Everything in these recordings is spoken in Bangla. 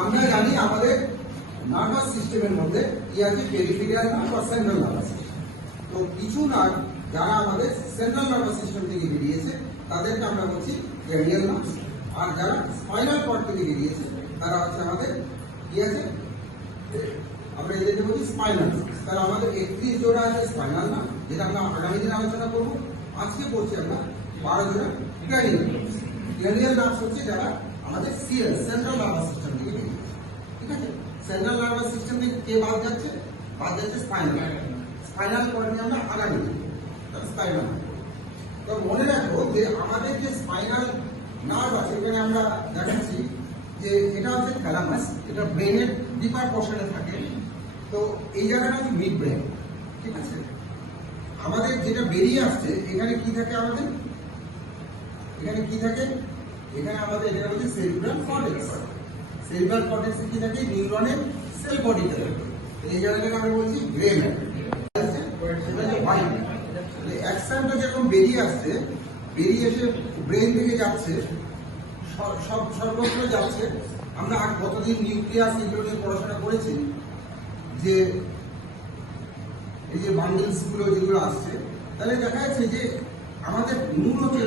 আমরা জানি আমাদের নার্ভাস সিস্টেমের মধ্যে কি আছে পেরিফেরিয়াল নার্ভ আর সেন্ট্রাল নার্ভাস তো কিছু নার্ভ যারা আমাদের সেন্ট্রাল নার্ভাস সিস্টেম থেকে বেরিয়েছে, তাদেরকে আমরা বলছি গ্যাডিয়াল নার্ভস আর যারা স্পাইনাল কর্ড থেকে বেরিয়েছে, তারা হচ্ছে আমাদের কি আছে? আমরা এদেরকে বলি স্পাইনাল তাহলে আমাদের একত্রিশ জোড়া আছে স্পাইনাল নার্ভ যেটা আমরা আগামী দিনে আলোচনা করব। আজকে পড়ছি আমরা বারো জোড়া গ্যাডিয়াল গ্যাডিয়াল নার্ভস হচ্ছে যারা আমাদের সিএল সেন্ট্রাল নার্ভাস সিস্টেম থেকে বেরিয়েছে ঠিক আছে সেন্ট্রাল নার্ভাস সিস্টেম থেকে কে বাদ যাচ্ছে বাদ যাচ্ছে স্পাইনাল স্পাইনাল কর্ড নিয়ে আমরা আগামী স্পাইনাল তো মনে রাখো যে আমাদের যে স্পাইনাল নার্ভ আছে এখানে আমরা দেখাচ্ছি যে এটা হচ্ছে থ্যালামাস এটা ব্রেনের ডিপার পোর্শনে থাকে। তো এই জায়গাটা হচ্ছে মিড ব্রেন ঠিক আছে আমাদের যেটা বেরিয়ে আসছে, এখানে কি থাকে আমাদের? এখানে কি থাকে? এখানে আমাদের এটা হচ্ছে সেরিব্রাল কর্টেক্স সেরিব্রাল কর্টেক্সে কি থাকে নিউরনের সেল বডিতে থাকে। এই জায়গাটাকে আমরা বলছি ব্রেন অ্যাকশনটা যখন বেরিয়ে আসছে, বেরিয়ে এসে ব্রেন থেকে যাচ্ছে সব- সর্বত্র যাচ্ছে, আমরা আর কতদিন নিউক্লিয়াস এগুলো নিয়ে পড়াশোনা করেছি, যে এই যে বান্ডেলসগুলো যেগুলো আসছে, তাহলে দেখা যাচ্ছে যে আমাদের মূল হচ্ছে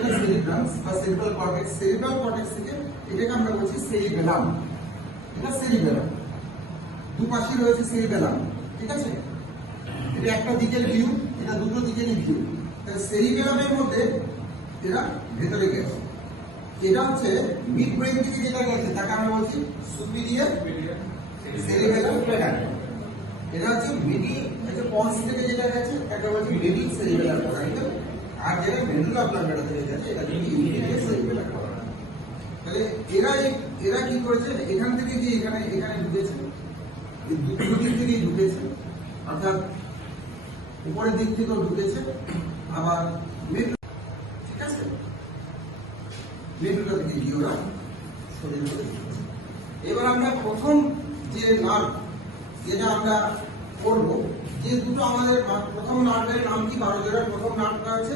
বা সেরিব্রাল কর্টেক্স সেরিব্রাল কর্টেক্স থেকে এটাকে আমরা বলছি সেরিবেলাম এটা সেরিবেলাম দুপাশেই রয়েছে সেরিবেলাম ঠিক আছে? এটা একটা দিকের ভিউ এটা দুটো দিকেরই ভিউ তাহলে সেরিবেলামের মধ্যে এরা ভেতরে গেছে। এটা হচ্ছে মিড ব্রেন থেকে যেটা গেছে, তাকে আমরা বলছি সুপিরিয়র সেরিবেলাম এটা হচ্ছে মিডি এটা পন্স থেকে যেটা গেছে এটা হচ্ছে মিডি সেরিবেলাম আর যেটা মেডুলা প্লাঙ্গাটা থেকে গেছে, এটা কিন্তু ইন্টিরিয়র সেরিবেলাম তাহলে এরা এরা কি করেছে? এখান থেকে যে এখানে এখানে ঢুকেছে। দুটো দিক থেকেই ঢুকেছে। অর্থাৎ উপরের দিক থেকেও ঢুকেছে। আবার ঠিক আছে? মিডুলা থেকে ওরা শরীর এবার আমরা প্রথম যে নার্ভ, যেটা আমরা করব, যে দুটো আমাদের প্রথম নার্ভের নাম কি? বারো জোড়ার প্রথম নার্ভটা আছে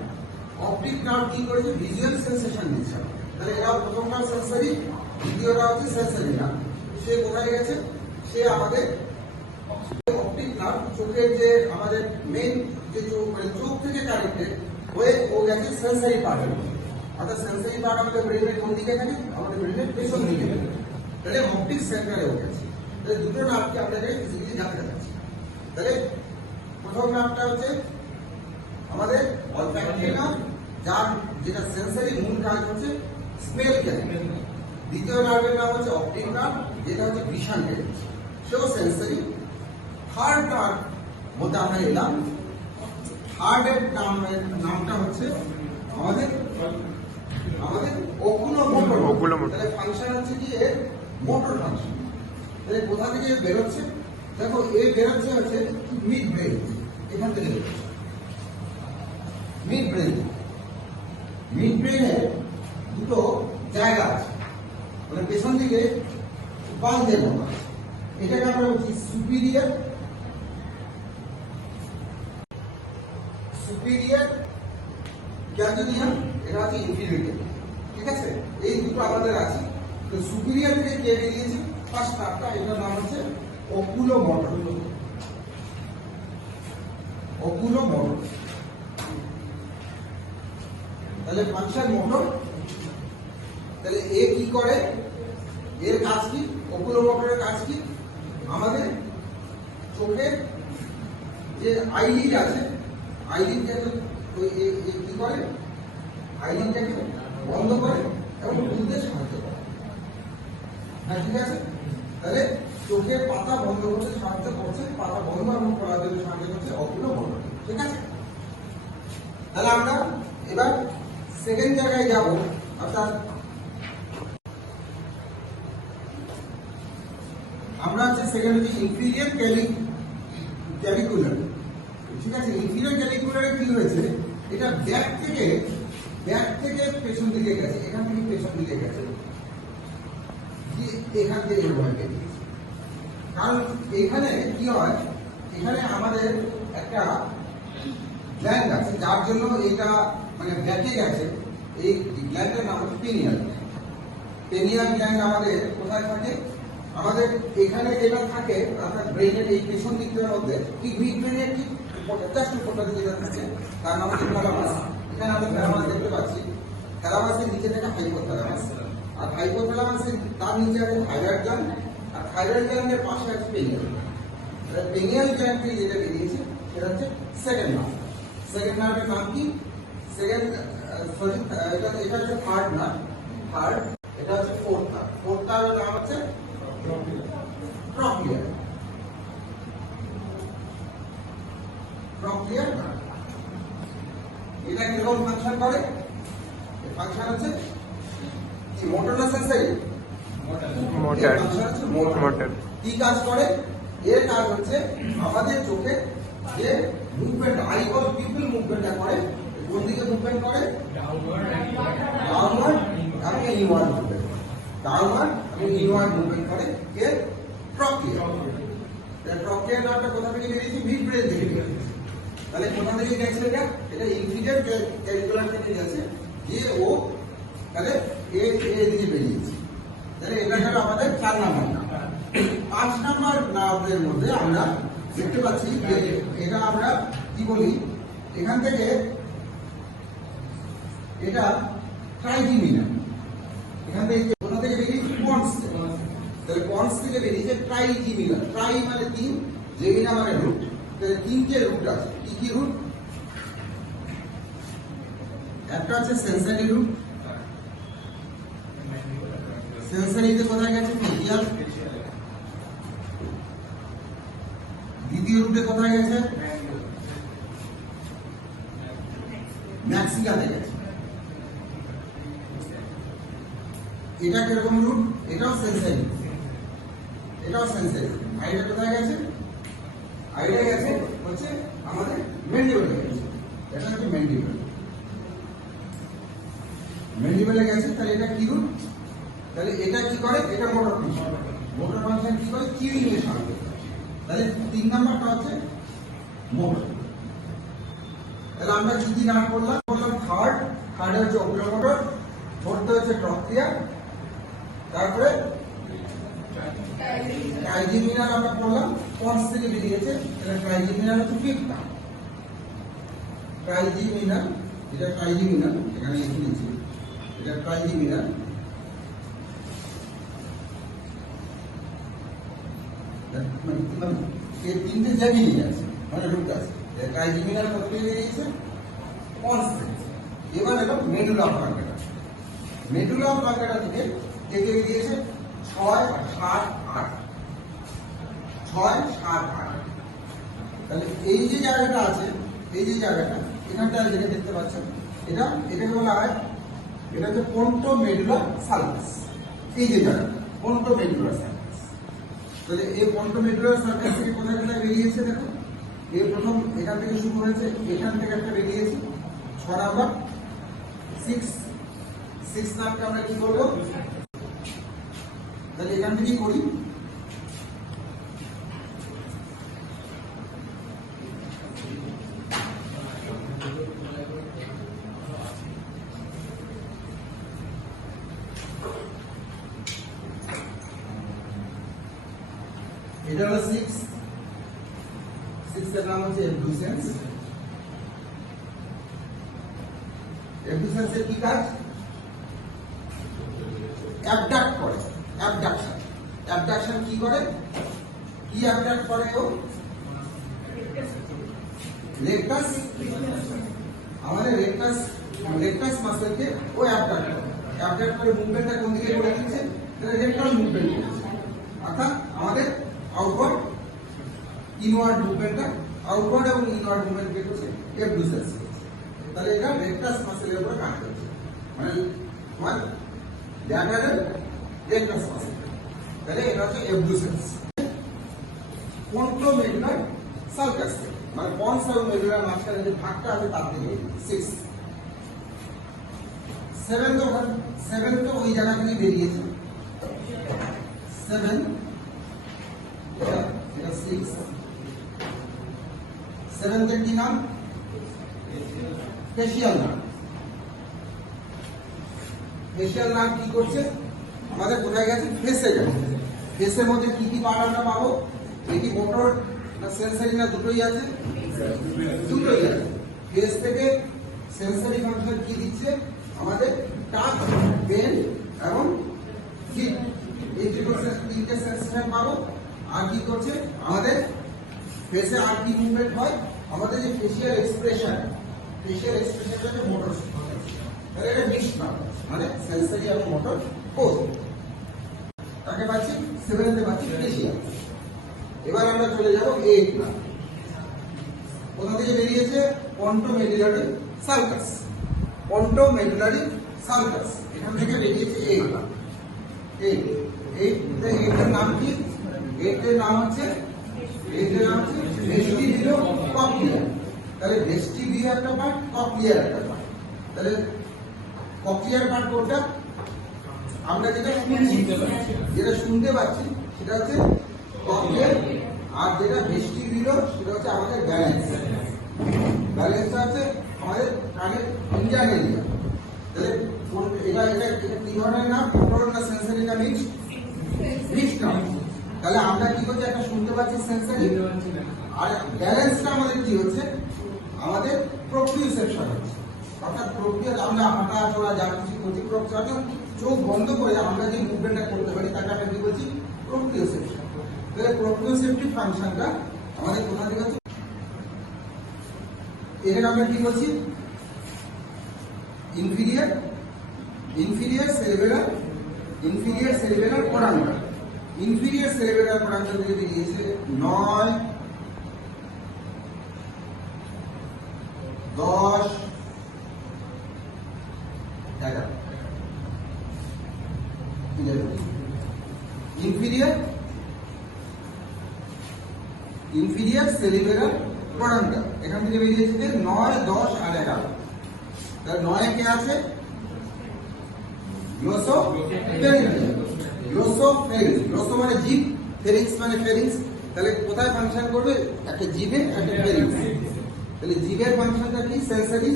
অপটিক নার্ভ কি করেছে? ভিজুয়াল সেন্সেশন দিচ্ছে। তাহলে এরা প্রথমটা সেন্সারি দ্বিতীয়টা হচ্ছে সেন্সারি নার্ভ সে কোথায় গেছে? সে আমাদের অপটিক নার্ভ চোখের যে আমাদের মেইন যে চোখ মানে থেকে কানেক্টেড হয়ে ও গেছে সেন্সারি পার্টে অর্থাৎ সেন্সারি পার্ট আমাদের ব্রেনের কোন দিকে থাকে আমাদের ব্রেনের পেছন দিকে তাহলে অপটিক সেন্টারে ও গেছে। তাহলে দুটো নার্ভকে আপনাকে ফিজিক্যালি জানতে যাচ্ছে তাহলে প্রথম নামটা হচ্ছে আমাদের অলফ্যাক্টরি নাম যার যেটা সেন্সারি মূল কাজ হচ্ছে স্মেল কেন দ্বিতীয় নার্ভের নাম হচ্ছে অপটিক নার্ভ যেটা হচ্ছে ভিশন সেও সেন্সারি থার্ড নার্ভ মধ্যে আমরা এলাম। থার্ড এর নামের নামটা হচ্ছে আমাদের আমাদের ওকুলো মোটর। তাহলে ফাংশন হচ্ছে কি এর মোটর ফাংশন তাহলে কোথা থেকে বেরোচ্ছে? দেখো এ বেরোচ্ছে হচ্ছে মিড ব্রেন এখান থেকে। মিড ব্রেন মিড ব্রেনে দুটো জায়গা আছে। মানে পেছন দিকে বাঁধের মতো। এটাকে আমরা বলছি সুপিরিয়ার সুপিরিয়ার গ্যাজুনিয়াম এটা হচ্ছে ইনফিরিয়র ঠিক আছে? এই দুটো আমাদের আছে। তো সুপিরিয়ার থেকে কে বেরিয়েছে? ফার্স্ট নামটা এটার নাম হচ্ছে অকুলো মটর অকুলো মটর তাহলে ফাংশন মোটর তাহলে এ কি করে? এর কাজ কি? অকুলো মোটরের কাজ কি? আমাদের চোখের যে আইলিড আছে আইলিডটাকে ওই কি করে? আইলিডটাকে বন্ধ করে এবং বুঝতে সাহায্য করে। হ্যাঁ ঠিক আছে? তাহলে চোখের পাতা বন্ধ করতে সাহায্য করছে, পাতা বন্ধ করার জন্য সাহায্য করছে, অকুলো মোটর ঠিক আছে? তাহলে আমরা এবার সেকেন্ড জায়গায় যাব, অর্থাৎ আমরা হচ্ছে সেকেন্ড হচ্ছে ইনফিরিয়ার ক্যালি ক্যালিকুলার ঠিক আছে ইনফিরিয়র ক্যালিকুলারে কি হয়েছে? এটা ব্যাক থেকে ব্যাক থেকে পেছন দিকে গেছে, এখান থেকে পেছন দিকে গেছে। এখান থেকে বেরিয়েছে কারণ এখানে কি হয়, এখানে আমাদের একটা গ্ল্যান্ড আছে, যার জন্য এটা মানে ব্যাকে গেছে এই গ্ল্যান্ডের নাম হচ্ছে পেনিয়াল। পেনিয়াল গ্ল্যান্ড আমাদের কোথায় থাকে? আমাদের এখানে যেটা থাকে অর্থাৎ ব্রেনের এই পেছন দিকটার মধ্যে, ঠিক মিড ব্রেনের ঠিক জাস্ট উপরটা যেটা থাকে, তার নাম হচ্ছে থ্যালামাস এখানে আমরা থ্যালামাস দেখতে পাচ্ছি। থ্যালামাসের নিচে থাকে হাইপোথ্যালামাস। আর হাইপোথ্যালামাসের তার নিচে আছে থাইরয়েড গ্ল্যান্ড, আর থাইরয়েড গ্ল্যান্ডের পাশে আছে পেনিয়াল। পেনিয়াল গ্ল্যান্ড যেটা বেরিয়েছে, সেটা হচ্ছে সেকেন্ড নার্ভ সেকেন্ড নার্ভের নাম কি? সেকেন্ড সরি এটা এটা হচ্ছে থার্ড নার্ভ থার্ড এটা হচ্ছে ফোর্থ নার্ভ ফোর্থ নার্ভের নাম হচ্ছে প্রক্রিয়া প্রক্রিয়া এটা কীরকম ফাংশন করে? ফাংশন হচ্ছে কি মোটর না সেন্সারি মোটর মোটর মোটর কি কাজ করে? এর কাজ হচ্ছে আমাদের চোখে যে মুভমেন্ট আই বল পিপল মুভমেন্টটা করে। কোন দিকে মুভমেন্ট করে ডাউনওয়ার্ড এবং ইনওয়ার্ড মুভমেন্ট ডাউনওয়ার্ড এবং ইনওয়ার্ড মুভমেন্ট করে এর প্রক্রিয়া। প্রক্রিয়া নামটা কোথা থেকে বেরিয়েছে? মিড ব্রেন থেকে বেরিয়েছে। তাহলে কোথা থেকে গেছে এটা? এটা ইনফিরিয়র ক্যালিকুলার থেকে গেছে। দিয়ে ও, তাহলে এ এ দিকে বেরিয়েছে। তাহলে এটা গেল আমাদের চার নাম্বার নাম। পাঁচ নাম্বার নামের মধ্যে আমরা দেখতে পাচ্ছি যে এটা আমরা কি বলি? এখান থেকে এটা ট্রাইজিমিনা এখান থেকে কোথা থেকে বেরিয়েছে পন্স তাহলে পন্স থেকে বেরিয়েছে ট্রাইজিমিনা ট্রাই মানে তিন জেমিনা মানে রুট তাহলে তিনটে রুট আছে। কি কি রুট একটা আছে সেন্সারি রুট সেন্সারিতে কোথায় গেছে? ফেসিয়াল দ্বিতীয় রুটে কোথায় গেছে ম্যাক্সিকাতে গেছে এটা কীরকম রুট এটাও সেন্সারি এটাও সেন্সারি আর এটা কোথায় গেছে? আর গেছে হচ্ছে আমাদের মেন্ডিবেলে গেছে। এটা হচ্ছে মেন্ডিবেল মেন্ডিবেলে গেছে, তাহলে এটা কি রুট তাহলে এটা কি করে? এটা মোটর ফাংশন মোটর ফাংশন কি করে? চিউইং এর সাহায্যে তাহলে তিন নাম্বারটা হচ্ছে মোটর তাহলে আমরা কি কি নাম করলাম? বললাম থার্ড থার্ড হচ্ছে অগ্রমোটর ফোর্থ হচ্ছে প্রক্রিয়া তারপরে ট্রাইজিমিনাল আমরা করলাম পন্স থেকে বেরিয়েছে এটা ট্রাইজিমিনাল হচ্ছে ফিফথ নাম ট্রাইজিমিনাল এটা ট্রাইজিমিনাল এখানে লিখে নিয়েছি। এটা ট্রাইজিমিনাল মানে মানে? তিনটে জামিনি আছে মানে রুট আছে। ট্রাইজিমিনাল করতে বেরিয়েছে পন্স এবার এলো মেডুলা অফ মেডুলা অফ থেকে কে কে বেরিয়েছে ছয় সাত আট। ছয় সাত আট। তাহলে এই যে জায়গাটা আছে, এই যে জায়গাটা, এখানটা যেটা দেখতে পাচ্ছেন, এটা, এটাকে বলা হয়, এটা হচ্ছে পন্টো মেডুলা সালভাস এই যে জায়গাটা পন্টো মেডুলা সালভাস তাহলে এই পন্টো মেডুলা সালভাস থেকে কোথায় কোথায় বেরিয়েছে দেখো? এই প্রথম এখান থেকে শুরু হয়েছে, এখান থেকে একটা বেরিয়েছে। ছ নাম্বার সিক্স সিক্স নামটা আমরা কি করব তাহলে এখান থেকেই করি। নাম হচ্ছে এফলুসেন্স এফলুসেন্সের কি কাজ? অ্যাবডাক্ট করে। অ্যাবডাকশন অ্যাবডাকশন কি করে? কি অ্যাবডাক্ট করে ও? রেকটাস আমাদের রেকটাস রেকটাস মাসলকে ও অ্যাবডাক্ট করে। অ্যাবডাক্ট করে মুভমেন্টটা কোন দিকে করে দিচ্ছে? রেকটাল মুভমেন্ট করছে অর্থাৎ আমাদের আউটওয়ার্ড ইনওয়ার্ড মুভমেন্টটা আউটওয়ার্ড এবং ইনওয়ার্ড মুভমেন্ট কে করছে অ্যাবডুসেন্স তাহলে এটা রেকটাস মাসলের উপর কাজ করছে। মানে ল্যাটারাল রেকটাস মাসল তাহলে এটা হচ্ছে অ্যাবডুসেন্স কন্ট্রোমেডুলার সার্কাস থেকে মানে পন্স এবং মেডুলার মাঝখানে যে ভাগটা আছে তার থেকে সিক্স সেভেন তো সেভেন তো ওই জায়গা থেকে বেরিয়েছে সেভেন এটা সিক্স সেভেন্থের কি নাম ফেসিয়াল নাম ফেসিয়াল নাম কি করছে আমাদের কোথায় গেছে? ফেসে গেছে। ফেসের মধ্যে কি কি পার্ট আমরা পাবো এটি মোটর না সেন্সারি না দুটোই আছে? দুটোই আছে। ফেস থেকে সেন্সারি ফাংশন কি দিচ্ছে? আমাদের টাচ পেন এবং হিট। এই দুটো তিনটে সেন্সেশন পাবো। আর কি করছে? আমাদের ফেসে আর কি মুভমেন্ট হয়? আমাদের যে ফেসিয়াল এক্সপ্রেশন ফেসিয়াল এক্সপ্রেশনটা হচ্ছে মোটর তাহলে এটা মিশ্রণ মানে সেন্সারি এবং মোটর কোর্স তাকে পাচ্ছি সেভেন্থে পাচ্ছি ফেসিয়াল এবার আমরা চলে যাব এইট না কোথা থেকে বেরিয়েছে? পন্টোমেডুলারি সার্কাস পন্টোমেডুলারি সার্কাস এখান থেকে বেরিয়েছে এইট না এইট এইট এইটের নাম কি? এইটের নাম হচ্ছে এইটের নাম হচ্ছে ভেস্টিবিলো ককলিয়ার তাহলে ভেস্টিবিলো একটা পার্ট ককলিয়ার একটা পার্ট তাহলে ককলিয়ার পার্ট কোনটা? আমরা যেটা শুনছি, যেটা শুনতে পাচ্ছি, সেটা হচ্ছে ককলিয়ার আর যেটা ভেস্টিবিলো সেটা হচ্ছে আমাদের ব্যালেন্স ব্যালেন্সটা হচ্ছে আমাদের কানের ইন্ডিয়ান তাহলে এটা এটা এটা কি ধরনের নাম? মোটর না সেন্সারি না মিক্স মিক্স নাম তাহলে আমরা কি করছি একটা শুনতে পাচ্ছি সেন্সারি আর ব্যালেন্সটা আমাদের কি হচ্ছে? আমাদের প্রক্রিয়সেপশন হচ্ছে। অর্থাৎ প্রক্রিয়া, আমরা হাঁটা চলা যা কিছু করছি, প্রক্রিয়া চোখ বন্ধ করে আমরা যে মুভমেন্টটা করতে পারি, তাকে আমরা কি বলছি? প্রক্রিয়সেপশন তাহলে প্রক্রিয়সেপটিভ ফাংশনটা আমাদের কোথা থেকে হচ্ছে? এখানে আমরা কি বলছি inferior inferior cerebellar inferior cerebellar কোরাঙ্গা inferior cerebellar কোরাঙ্গা থেকে বেরিয়েছে নয়, দশ, এগারো। ইনফিরিয়ার ইনফিরিয়ার সেরিবেরাল কোরাঙ্গা এখান থেকে বেরিয়েছে যে নয়, দশ আর এগারো। তাহলে নয় কে আছে? গ্লোসো গ্লোসো ফেরিংস গ্লোসো মানে জিভ ফেরিংস মানে ফেরিংস তাহলে কোথায় ফাংশন করবে? একটা জিভে একটা ফেরিংস তাহলে জিভের ফাংশনটা কি? সেন্সারি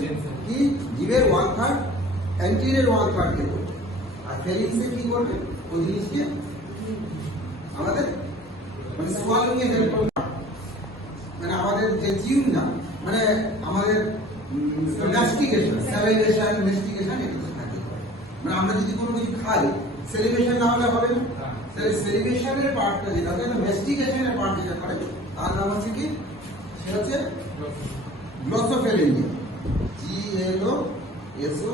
কি? জিভের one third anterior one third করবে। আর ফেরিংসে কি করবে? ওই জিনিসকে আমাদের মানে সোয়ালিং এ হেল্প করবে। মানে আমাদের যে জিউ না মানে আমাদের ম্যাস্টিকেশন স্যালাইভেশন ম্যাস্টিকেশন এগুলো থাকে। মানে আমরা যদি কোনো কিছু খাই সেলিব্রেশন না হলে হবে না। তাহলে সেলিব্রেশনের পার্টটা যেটা হবে ম্যাস্টিকেশনের পার্ট যেটা করে, তার নাম হচ্ছে কি? সেটা হচ্ছে গ্লসোফেরেঞ্জিয়া জি এল ও এস ও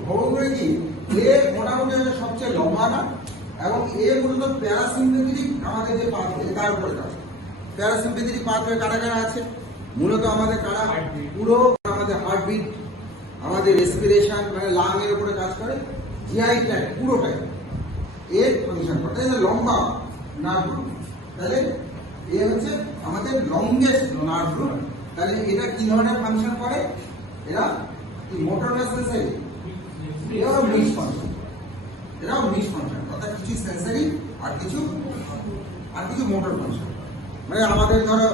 ভবঘুরে কি এ মোটামুটি হচ্ছে সবচেয়ে লম্বা না এবং এ মূলত প্যারাসিম্পেথেটিক আমাদের যে পাথওয়ে তার উপরে কাজ। প্যারাসিম্পেথেটিক পাথওয়ে কারা কারা আছে? মূলত আমাদের কারা? পুরো আমাদের হার্টবিট আমাদের রেসপিরেশন মানে লাং এর উপরে কাজ করে জিআই ট্র্যাক পুরোটাই এর ফাংশন করে তাহলে লম্বা নার্ভ তাহলে এ হচ্ছে আমাদের লংগেস্ট নার্ভ তাহলে এটা কি ধরনের ফাংশন করে? এরা মোটর সেন্সারি এরাও মিক্স ফাংশন এরাও অর্থাৎ কিছু সেন্সারি আর কিছু আর কিছু মোটর ফাংশন মানে আমাদের ধরো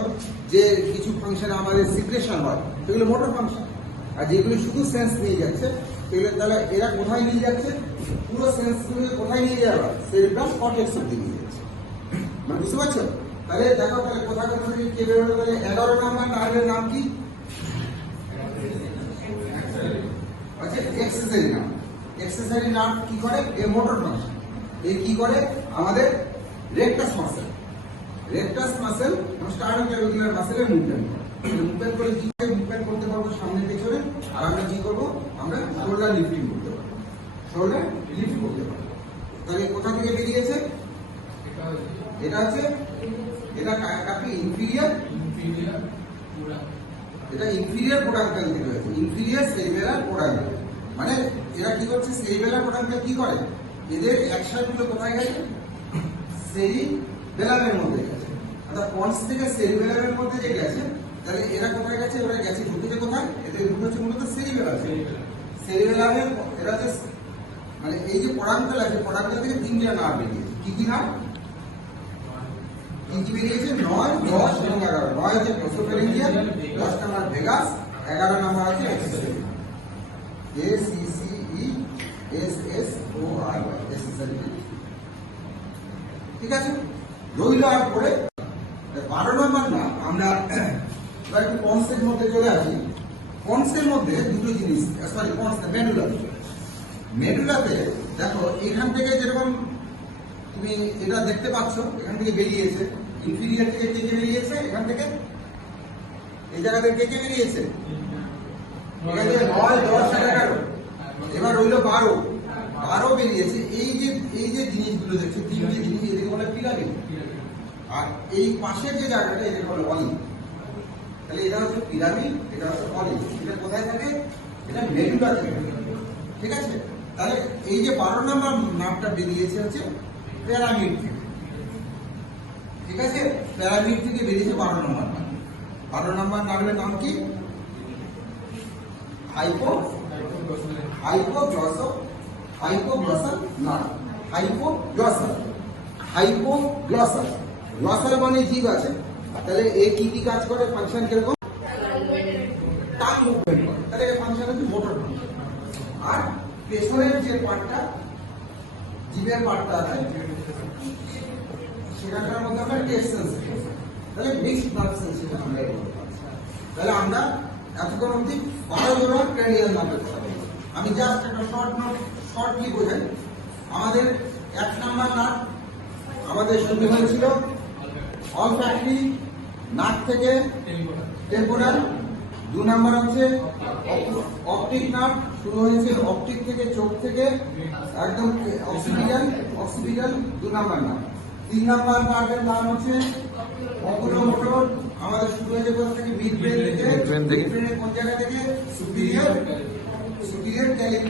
যে কিছু ফাংশন আমাদের সিক্রেশন হয়, সেগুলো মোটর ফাংশন আর যেগুলো শুধু সেন্স নিয়ে যাচ্ছে, সেগুলো তাহলে এরা কোথায় নিয়ে যাচ্ছে? পুরো সেন্সগুলো কোথায় নিয়ে যাওয়া সেরিব্রাম কর্টেক্স অব্দি নিয়ে যাচ্ছে। মানে বুঝতে পারছ? তাহলে দেখো তাহলে কোথায় কোথা কে বেরোলো? তাহলে এগারো নাম্বার নার্ভের নাম কি? আচ্ছা এক্সেসারি নাম। এক্সেসারি নাম কি করে? এ মোটর ফাংশন এ কি করে? আমাদের রেকটাস মাসেল রেক্টাস মাসেল এবং স্টার্ন ক্লাভিকুলার মাসেলের মুভমেন্ট মুভমেন্ট করে। কি মুভমেন্ট করতে পারব সামনে পেছনে? আর আমরা কি করব? আমরা শোল্ডার লিফটিং করতে পারব। শোল্ডার লিফট করতে পারব। তাহলে কোথা থেকে বেরিয়েছে? এটা হচ্ছে এটা কাকে? ইনফিরিয়ার ইনফিরিয়ার এটা ইনফিরিয়ার থেকে হয়েছে। ইনফিরিয়ার পোডাঙ্কাল মানে এরা কি করছে? সেই বেলা প্রোডাক্টটা কি করে? এদের অ্যাকশনগুলো কোথায় গেছে? সেরিবেলামের মধ্যে গেছে। অর্থাৎ পন্স থেকে সেই সেরিবেলামের মধ্যে যে গেছে, তাহলে এরা কোথায় গেছে? ওরা গেছে ঢুকেছে কোথায়? এদের ঢুকে হচ্ছে মূলত সেই সেরিবেলামের এরা যে মানে এই যে পোডাঙ্কাল আছে পোডাঙ্কাল থেকে তিনটে নার্ভ বেরিয়েছে। কি কি নার্ভ কি বেরিয়েছে, নয়, দশ এবং এগারো। নয় হচ্ছে প্রসোফেরিঞ্জিয়ান দশ নাম্বার ভেগাস, এগারো নাম্বার আছে A C C E S S O R S S L ঠিক আছে? রইল আর পরে বারো নম্বর না আমরা এবার একটু পন্সের মধ্যে চলে আসি। পন্সের মধ্যে দুটো জিনিস সরি পন্স মেডুলা মেডুলাতে দেখো এখান থেকে যেরকম তুমি এটা দেখতে পাচ্ছ এখান থেকে বেরিয়েছে। ইনফিরিয়ার থেকে কে কে বেরিয়েছে? এখান থেকে? এই জায়গা থেকে কে কে বেরিয়েছে? নয় দশ এগারো এবার রইল বারো। বারো বেরিয়েছে। এই যে এই যে জিনিসগুলো দেখছ, তিনটে জিনিস এদিকে বলে পিরামিড আর এই পাশের যে জায়গাটা, এটাকে বলে অলি তাহলে এটা হচ্ছে পিরামিড, এটা হচ্ছে অলি এটা কোথায় থাকে? এটা মেডুলা থেকে ঠিক আছে? তাহলে এই যে বারো নাম্বার নামটা বেরিয়েছে হচ্ছে প্যারামিড থেকে। ঠিক আছে? প্যারামিড থেকে বেরিয়েছে বারো নম্বর নাম বারো নম্বর নামের নাম কি? হাইপো মানে জীব আছে তাহলে এ কি কি কাজ করে ফাংশন কীরকম মুভমেন্ট করে তাহলে ফাংশন হচ্ছে মোটর আর যে পার্টটা মধ্যে আমরা তাহলে সেন্সেশন আমরা তাহলে আমরা এতক্ষণ অব্দি বারো জোড়া ক্রেনিয়াল নার্ভের বলছি আমি জাস্ট একটা শর্ট নোট শর্টলি বোঝাই? আমাদের এক নাম্বার নাট আমাদের শুরু হয়েছিল। অল ফ্যাক্টরি নাট থেকে টেম্পোরাল দু নাম্বার হচ্ছে অপটিক নাট শুরু হয়েছে অপটিক থেকে চোখ থেকে একদম অক্সিপিটাল অক্সিপিটাল দু নাম্বার নার্ভ তিন নাম্বার নার্ভের নাম হচ্ছে অকুলোমোটর আমাদের শুরু হয়েছে কোথা থেকে? মিড ব্রেন থেকে থেকে। Midbrain কোন জায়গা থেকে? সুপিরিয়র সুপিরিয়র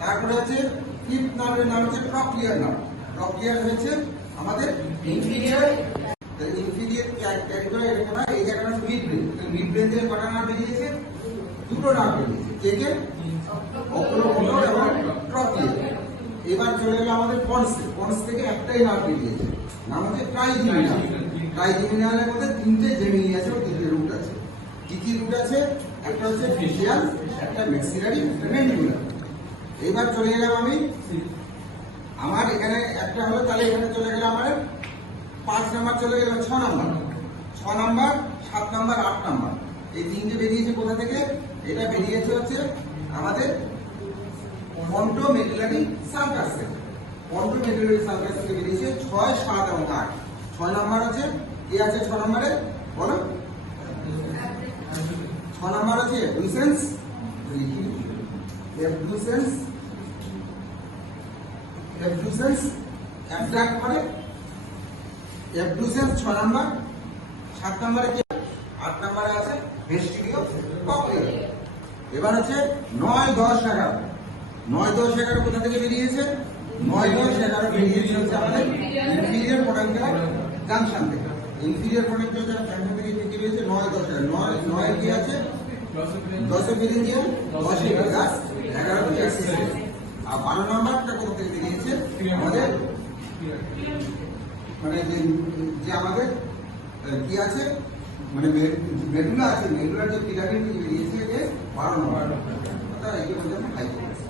তারপরে আছে ফিফথ নার্ভের নাম হচ্ছে প্রক্লিয়ার নার্ভ প্রক্লিয়ার হয়েছে আমাদের ইনফিরিয়র ইনফিরিয়র ক্যাটেগরি এরকম না এই জায়গাটা মিড ব্রেন মিড ব্রেন থেকে কটা নার্ভ বেরিয়েছে? দুটো নার্ভ বেরিয়েছে। কে কে? অকুলোমোটর এবং প্রক্লিয়ার এবার চলে গেল আমাদের পন্সে পন্স থেকে একটাই নার্ভ বেরিয়েছে। নাম হচ্ছে ট্রাইজিমিনাল ট্রাইজিমিনালের মধ্যে তিনটে জেমিনি আছে, ও তিনটে রুট আছে। কি কি রুট আছে? একটা হচ্ছে ফেশিয়াল একটা ম্যাক্সিলারি একটা এবার চলে গেলাম আমি আমার এখানে একটা হলো, তাহলে এখানে চলে গেল আমার পাঁচ নাম্বার, চলে গেল ছ নাম্বার। ছ নাম্বার, সাত নাম্বার, আট নাম্বার। এই তিনটে বেরিয়েছে কোথা থেকে? এটা বেরিয়েছে হচ্ছে আমাদের পন্টো মেডুলারি সার্কাস থেকে পন্টো মেডুলারি সার্কাস থেকে বেরিয়েছে ছয়, সাত এবং আট। ছয় নাম্বার আছে কি আছে ছ নম্বরে, বলো? ছ নাম্বার আছে অ্যাবডুসেন্স অ্যাবডুসেন্স অ্যাবডুসেন্স অ্যাবডাক্ট করে. অ্যাবডুসেন্স ছ নাম্বার সাত নম্বরে কি আট নম্বরে আছে ভেস্টিডিও ককলিয়ার এবার হচ্ছে নয়, দশ, এগারো। নয়, দশ, এগারো কোথা থেকে বেরিয়েছে? নয়, দশ, এগারো বেরিয়েছে হচ্ছে আমাদের ইনফিরিয়ার পোটেন্সিয়াল জাংশন থেকে। ইনফিরিয়ার পোটেন্সিয়াল জাংশন থেকে বেরিয়েছে? নয়, দশ, এগারো। নয় নয় কি আছে? দশে বেরিয়ে দশে গাছ এগারো আর বারো নম্বরটা কোথা থেকে আমাদের মানে যে যে আমাদের কি আছে? মানে মেডুলা আছে মেডুলার যে পিরামিড বেরিয়েছে যে বারো নম্বর। অর্থাৎ বলতে আমরা হাইপোক্লাস